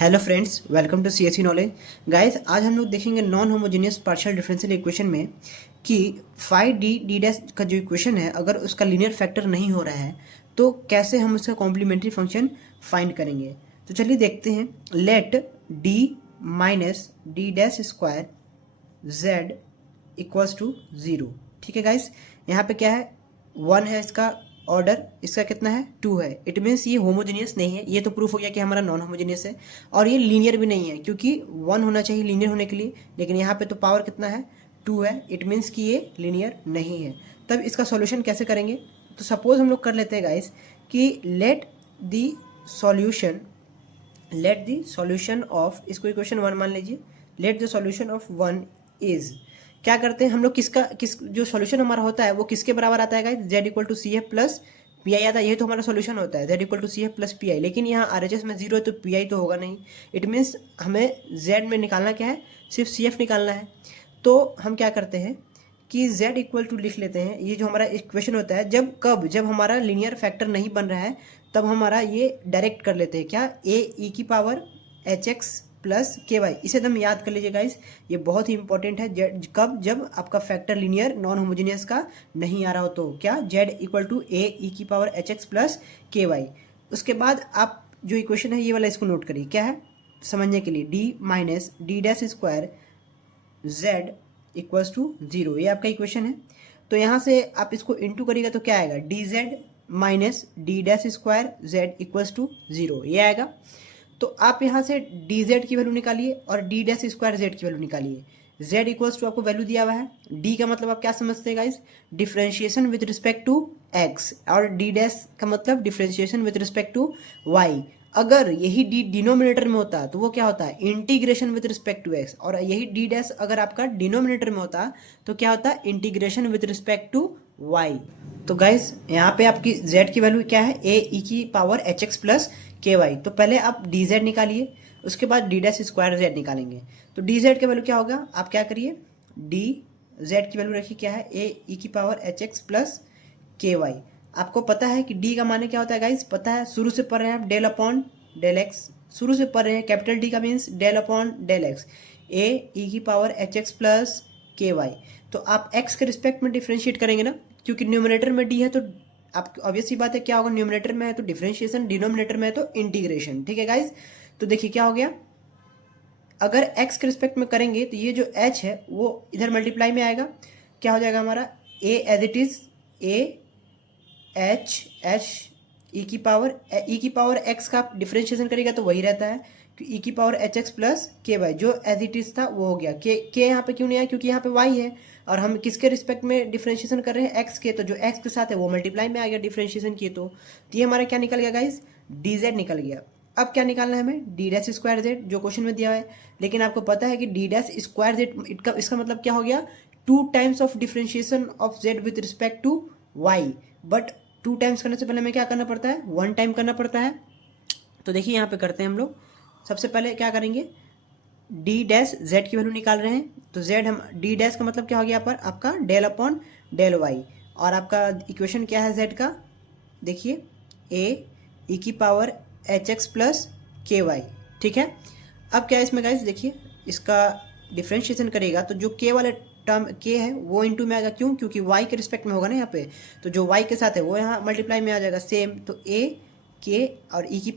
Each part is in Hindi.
Hello friends, welcome to CSC knowledge. Guys, आज हम लोग देखेंगे non homogeneous partial differential equation में कि फाइव डी डी डैश का जो इक्वेशन है, अगर उसका लीनियर फैक्टर नहीं हो रहा है तो कैसे हम उसका कॉम्प्लीमेंट्री फंक्शन फाइंड करेंगे। तो चलिए देखते हैं। Let D minus D dash square Z equals to zero. ठीक है गाइस, यहाँ पे क्या है, वन है इसका ऑर्डर, इसका कितना है, टू है। इट मीन्स ये होमोजेनियस नहीं है। ये तो प्रूफ हो गया कि हमारा नॉन होमोजेनियस है। और ये लीनियर भी नहीं है, क्योंकि वन होना चाहिए लीनियर होने के लिए, लेकिन यहाँ पे तो पावर कितना है, टू है। इट मीन्स कि ये लीनियर नहीं है। तब इसका सॉल्यूशन कैसे करेंगे? तो सपोज हम लोग कर लेते हैं गाइस कि लेट द सॉल्यूशन ऑफ, इसको इक्वेशन वन मान लीजिए। Let the solution of one is, क्या करते हैं हम लोग, किस जो सॉल्यूशन हमारा होता है वो किसके बराबर आता है guys, Z equal to C F plus P I आता है। ये तो हमारा सॉल्यूशन होता है, Z equal to C F plus P I. लेकिन यहाँ आर एच एस में जीरो है तो पी आई तो होगा नहीं। इट मीन्स हमें जेड में निकालना क्या है, सिर्फ सी एफ निकालना है। तो हम क्या करते हैं कि z इक्वल टू लिख लेते हैं। ये जो हमारा इक्वेशन होता है, जब हमारा लीनियर फैक्टर नहीं बन रहा है तब हमारा ये डायरेक्ट कर लेते हैं क्या, ए ई की पावर एच एक्स प्लस के वाई। इसे एकदम याद कर लीजिए गाइस, ये बहुत ही इंपॉर्टेंट है। जब आपका फैक्टर लीनियर नॉन होमोजेनियस का नहीं आ रहा हो तो क्या, z equal to A e की पावर एच एक्स प्लस के वाई। उसके बाद आप जो इक्वेशन है ये वाला इसको नोट करिए, क्या है समझने के लिए, D minus D dash square Z equals to zero, ये आपका इक्वेशन है। तो यहाँ से आप इसको इंटू करिएगा तो क्या आएगा, D Z minus D dash square Z equals to zero, ये आएगा। तो आप यहाँ से डी जेड की वैल्यू निकालिए और डी डैश स्क्वायर जेड की वैल्यू निकालिए। जेड इक्वल्स टू आपको वैल्यू दिया हुआ है, डी का मतलब आप क्या समझते हैं guys, differentiation with respect to X, और डी डैश का मतलब differentiation with respect to Y. अगर यही डी डिनोमिनेटर में होता तो वो क्या होता है, integration with respect to X, और यही डी डैश अगर आपका डिनोमिनेटर में होता तो क्या होता है, integration with respect to Y. तो गाइस यहाँ पे आपकी z की वैल्यू क्या है, ए ई की पावर एच एक्स प्लस के वाई। तो पहले आप डी जेड निकालिए, उसके बाद डी डैश स्क्वायर जेड निकालेंगे। तो डी जेड की वैल्यू क्या होगा, आप क्या करिए, डी जेड की वैल्यू रखिए क्या है, ए ई की पावर एच एक्स प्लस के वाई। आपको पता है कि डी का माने क्या होता है गाइस, पता है, शुरू से पढ़ रहे हैं आप, डेल अपॉन डेल एक्स, शुरू से पढ़ रहे हैं। कैपिटल डी का means del upon del x, a e की पावर एच एक्स प्लस के वाई। तो आप एक्स के रिस्पेक्ट में डिफ्रेंशिएट करेंगे ना, क्योंकि न्यूमरेटर में डी है तो आप ऑब्वियस सी बात है क्या होगा, न्यूमरेटर में है तो डिफ्रेंशिएशन, डिनोमिनेटर में है तो इंटीग्रेशन। ठीक है गाइस, तो देखिए क्या हो गया, अगर x के रिस्पेक्ट में करेंगे तो ये जो h है वो इधर मल्टीप्लाई में आएगा, क्या हो जाएगा हमारा, a as it is a h h e की पावर x का डिफ्रेंशिएशन करेगा तो वही रहता है, e की पावर एच एक्स प्लस के वाई, जो एज इट इज था वो हो गया। के यहाँ पे क्यों नहीं आया, क्योंकि यहाँ पे y है और हम किसके रिस्पेक्ट में डिफ्रेंशिएशन कर रहे हैं, x के, तो जो x के साथ है वो मल्टीप्लाई में आ गया डिफ्रेंशिएशन किए तो ये हमारा क्या निकल गया गाइस, डी जेड निकल गया। अब क्या निकालना है हमें, डी डैश स्क्वायर जेड, जो क्वेश्चन में दिया है। लेकिन आपको पता है कि डी डैश स्क्वायर जेड इसका मतलब क्या हो गया, two times of differentiation of Z with respect to Y. But two times करने से पहले हमें क्या करना पड़ता है, वन टाइम करना पड़ता है। तो देखिए यहाँ पे करते हैं हम लोग, सबसे पहले क्या करेंगे, डी डैश जेड की वैल्यू निकाल रहे हैं। तो जेड हम, डी डैश का मतलब क्या हो गया यहाँ पर आपका डेल अपॉन डेल वाई, और आपका इक्वेशन क्या है जेड का, देखिए ए ई की पावर एच एक्स प्लस के वाई। ठीक है, अब क्या है इसमें गाइस, देखिए इसका डिफ्रेंशिएशन करेगा तो जो के वाले टर्म के है वो इनटू में आएगा, क्यों, क्योंकि वाई के रिस्पेक्ट में होगा ना यहाँ पे, तो जो वाई के साथ है वो यहाँ मल्टीप्लाई में आ जाएगा सेम। तो ए के और ई की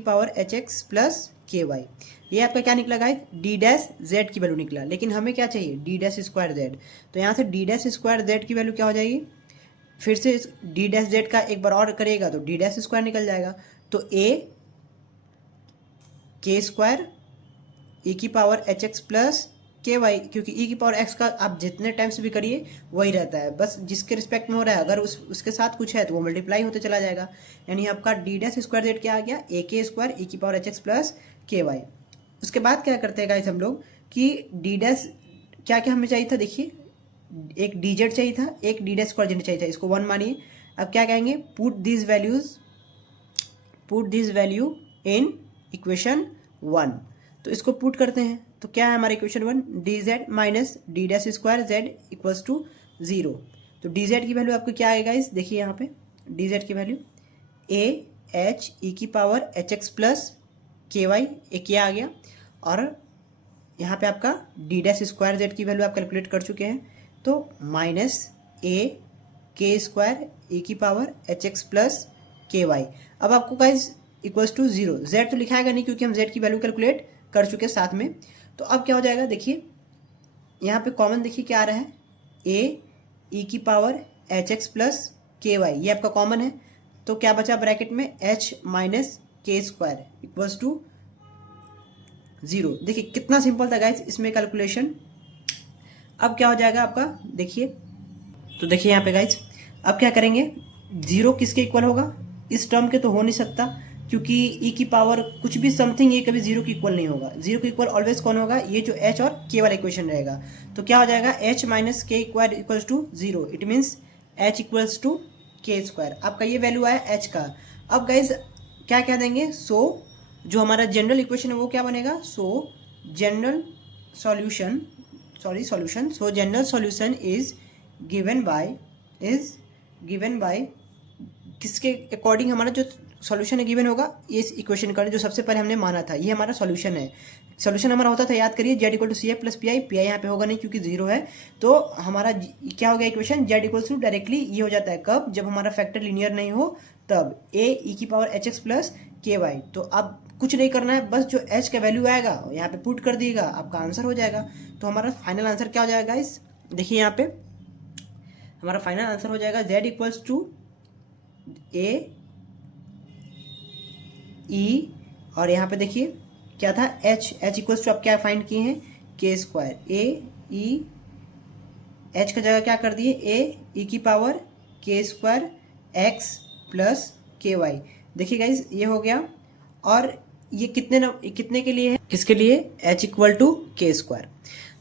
पावर एच एक्स प्लस के वाई, ये आपका क्या निकला गाइस, डी डैश जेड की वैल्यू निकला। लेकिन हमें क्या चाहिए, डी डैश स्क्वायर जेड। तो यहाँ से डी डैश स्क्वायर जेड की वैल्यू क्या हो जाएगी, फिर से डी डैश जेड का एक बार और करेगा तो डी डैश स्क्वायर निकल जाएगा। तो ए के स्क्वायर ई की पावर एच एक्स प्लस के वाई, क्योंकि ई की पावर एक्स का आप जितने टाइम्स भी करिए वही रहता है, बस जिसके रिस्पेक्ट में हो रहा है अगर उसके साथ कुछ है तो वो मल्टीप्लाई होते चला जाएगा। यानी आपका डी डैश स्क्वायर जेड क्या आ गया, ए के स्क्वायर ई की पावर एच एक्स प्लस के वाई। उसके बाद क्या करते हैं गाइस हम लोग कि डी डैश क्या क्या हमें चाहिए था, देखिए एक डी जेड चाहिए था, एक डी डैश स्क्वायर जेड चाहिए था, इसको वन मानिए। अब क्या कहेंगे, put this value in equation one. तो इसको पुट करते हैं तो क्या है हमारा equation one, D Z minus D dash square Z equals to zero. तो डी जेड की वैल्यू आपको क्या आएगा इस, देखिए यहाँ पे डी जेड की वैल्यू ए एच ई की पावर एच एक्स प्लस के वाई, एक ये आ गया, और यहाँ पे आपका डी डैश स्क्वायर जेड की वैल्यू आप कैलकुलेट कर चुके हैं, तो माइनस ए के स्क्वायर ए की पावर एच एक्स प्लस के वाई। अब आपको गाइस इक्वल्स टू 0, जेड तो लिखाएगा नहीं क्योंकि हम जेड की वैल्यू कैलकुलेट कर चुके हैं साथ में। तो अब क्या हो जाएगा, देखिए यहाँ पे कॉमन देखिए क्या आ रहा है, ए ई की पावर एच एक्स प्लस के वाई, ये आपका कॉमन है। तो क्या बचा ब्रैकेट में, H minus K square equals to 0। देखिए कितना सिंपल था गाइस इसमें कैलकुलेशन। अब क्या हो जाएगा आपका, देखिए, तो देखिए यहाँ पे गाइस अब क्या करेंगे, 0 किसके इक्वल होगा, इस टर्म के तो हो नहीं सकता क्योंकि ई की पावर कुछ भी समथिंग ये कभी 0 के इक्वल नहीं होगा। 0 के इक्वल ऑलवेज कौन होगा, ये जो एच और के वाला इक्वेशन रहेगा। तो क्या हो जाएगा, H minus K square equals to 0, it means H equals to K square. आपका ये वैल्यू आया एच का। अब गाइज क्या क्या देंगे, सो जो हमारा जनरल इक्वेशन है वो क्या बनेगा, सो general solution so general solution is given by किसके अकॉर्डिंग हमारा जो सॉल्यूशन है गिवन होगा, ये इस इक्वेशन का जो सबसे पहले हमने माना था, ये हमारा सॉल्यूशन है। सॉल्यूशन हमारा होता था, याद करिए, Z equal to C F plus P I, P I यहाँ पे होगा नहीं क्योंकि 0 है। तो हमारा क्या हो गया equation, Z equals to directly ये हो जाता है कब, जब हमारा फैक्टर लीनियर नहीं हो तब, ए ई की पावर एच एक्स प्लस के वाई। तो अब कुछ नहीं करना है, बस जो एच का वैल्यू आएगा यहाँ पे पुट कर दिएगा, आपका आंसर हो जाएगा। तो हमारा फाइनल आंसर क्या हो जाएगा इस, देखिए यहाँ पे हमारा फाइनल आंसर हो जाएगा जेड इक्वल्स टू ए ई, और यहाँ पे देखिए क्या था, एच इक्वल्स टू आप क्या फाइंड किए हैं, के स्क्वायर, ए ई, एच का जगह क्या कर दिए, ए ई की power k square x plus के वाई। देखिए गाइज ये हो गया, और ये कितने के लिए है, किसके लिए, H equal to K square.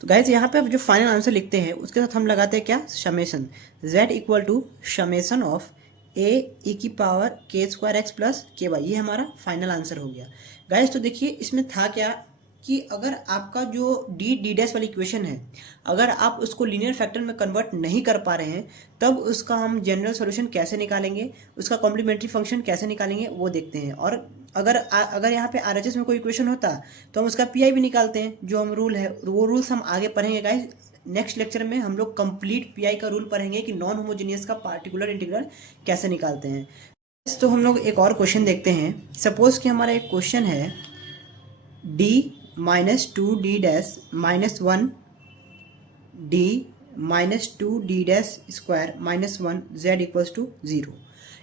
तो गाइज यहाँ पे जो फाइनल आंसर लिखते हैं उसके साथ हम लगाते हैं क्या, summation, z equal to summation of a e की power k square x plus के वाई, ये हमारा फाइनल आंसर हो गया गाइज। तो देखिए इसमें था क्या कि अगर आपका जो डी डैश वाली इक्वेशन है, अगर आप उसको लीनियर फैक्टर में कन्वर्ट नहीं कर पा रहे हैं, तब उसका हम जनरल सॉल्यूशन कैसे निकालेंगे, उसका कॉम्प्लीमेंट्री फंक्शन कैसे निकालेंगे वो देखते हैं। और अगर यहाँ पे आरएचएस में कोई इक्वेशन होता तो हम उसका पीआई भी निकालते हैं, जो हम रूल है वो रूल्स हम आगे पढ़ेंगे गाइज। नेक्स्ट लेक्चर में हम लोग कंप्लीट पीआई का रूल पढ़ेंगे कि नॉन होमोजेनियस का पार्टिकुलर इंटीग्रल कैसे निकालते हैं। तो हम लोग एक और क्वेश्चन देखते हैं। सपोज कि हमारा एक क्वेश्चन है, D minus 2d dash minus 1d minus 2d dash square minus 1 Z equals to 0,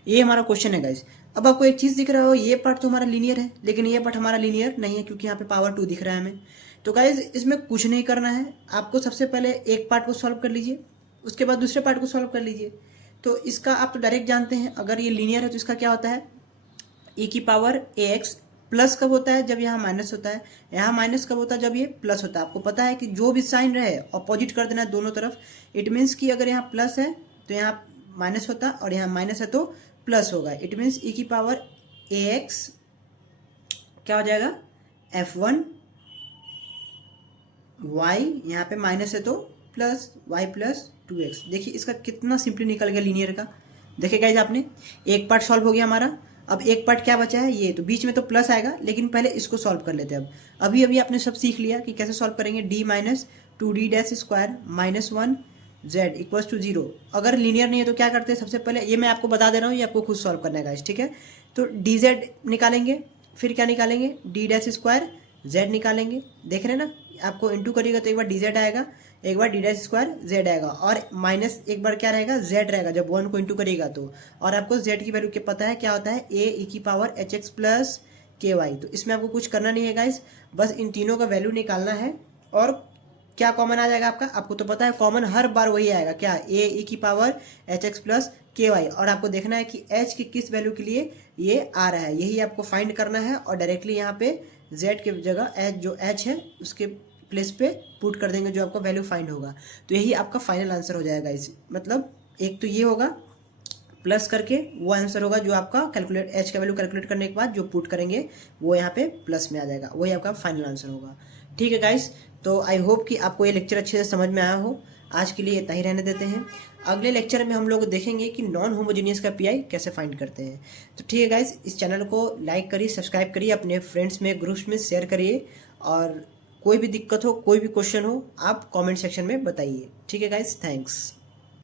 ये हमारा क्वेश्चन है गाइज। अब आपको एक चीज़ दिख रहा हो, ये पार्ट तो हमारा लीनियर है, लेकिन ये पार्ट हमारा लीनियर नहीं है क्योंकि यहाँ पे पावर 2 दिख रहा है हमें। तो गाइज इसमें कुछ नहीं करना है, आपको सबसे पहले एक पार्ट को सॉल्व कर लीजिए, उसके बाद दूसरे पार्ट को सॉल्व कर लीजिए। तो इसका आप तो डायरेक्ट जानते हैं, अगर ये लीनियर है तो इसका क्या होता है, ई की पावर ए एक्स प्लस कब होता है, जब यहाँ माइनस होता है, यहाँ माइनस कब होता है, जब ये प्लस होता है। आपको पता है कि जो भी साइन रहे अपोजिट कर देना है दोनों तरफ। इट मीन्स कि अगर यहाँ प्लस है तो यहाँ माइनस होता, और यहाँ माइनस है तो प्लस होगा। इट मीन्स ई की पावर ए एक्स क्या हो जाएगा, F1 y, यहाँ पे माइनस है तो प्लस y प्लस 2x। देखिए इसका कितना सिंपली निकल गया लीनियर का। देखिए गाइज आपने एक पार्ट सॉल्व हो गया हमारा, अब एक पार्ट क्या बचा है, ये तो बीच में तो प्लस आएगा, लेकिन पहले इसको सॉल्व कर लेते हैं। अब अभी आपने सब सीख लिया कि कैसे सॉल्व करेंगे, D minus 2d dash square minus 1 Z equals to 0। अगर लीनियर नहीं है तो क्या करते हैं, सबसे पहले ये मैं आपको बता दे रहा हूँ, ये आपको खुद सॉल्व करना है गाइज, ठीक है। तो डी जेड निकालेंगे, फिर क्या निकालेंगे, डी डैश स्क्वायर जेड निकालेंगे। देख रहे हैं ना, आपको इंटू करिएगा तो एक बार डी जेड आएगा, एक बार डी डैश स्क्वायर जेड आएगा, और माइनस एक बार क्या रहेगा, जेड रहेगा जब 1 को इंटू करिएगा तो। और आपको जेड की वैल्यू क्या पता है, क्या होता है, ए ई की पावर एच एक्स प्लस के वाई। तो इसमें आपको कुछ करना नहीं है गाइस, बस इन तीनों का वैल्यू निकालना है। और क्या कॉमन आ जाएगा आपका, आपको तो पता है कॉमन हर बार वही आएगा, क्या, ए ई की पावर एच एक्स प्लस के वाई। और आपको देखना है कि एच की किस वैल्यू के लिए ये आ रहा है, यही आपको फाइंड करना है। और डायरेक्टली यहाँ पे जेड के जगह एच, जो एच है उसके प्लेस पे पुट कर देंगे, जो आपका वैल्यू फाइंड होगा। तो यही आपका फाइनल आंसर हो जाएगा इस, मतलब एक तो ये होगा प्लस करके वो आंसर होगा जो आपका कैलकुलेट, एच का वैल्यू कैलकुलेट करने के बाद जो पुट करेंगे वो यहाँ पे प्लस में आ जाएगा, वही आपका फाइनल आंसर होगा। ठीक है गाइस, तो आई होप कि आपको ये लेक्चर अच्छे से समझ में आया हो। आज के लिए इतना ही रहने देते हैं। अगले लेक्चर में हम लोग देखेंगे कि नॉन होमोजेनियस का पीआई कैसे फाइंड करते हैं। तो ठीक है गाइस, इस चैनल को लाइक करिए, सब्सक्राइब करिए, अपने फ्रेंड्स में, ग्रुप्स में शेयर करिए, और कोई भी दिक्कत हो, कोई भी क्वेश्चन हो, आप कमेंट सेक्शन में बताइए। ठीक है गाइस, थैंक्स।